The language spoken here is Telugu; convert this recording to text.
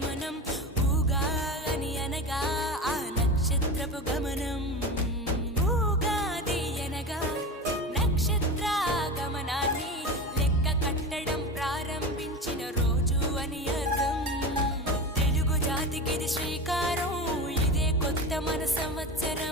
గమనం ఊగా అని అనగా ఆ నక్షత్రపు గమనం ఊగాది అనగా నక్షత్ర గమనాన్ని లెక్క కట్టడం ప్రారంభించిన రోజు అని అర్థం తెలుగు జాతికిది శ్రీకారం ఇదే కొత్త మన సంవత్సరం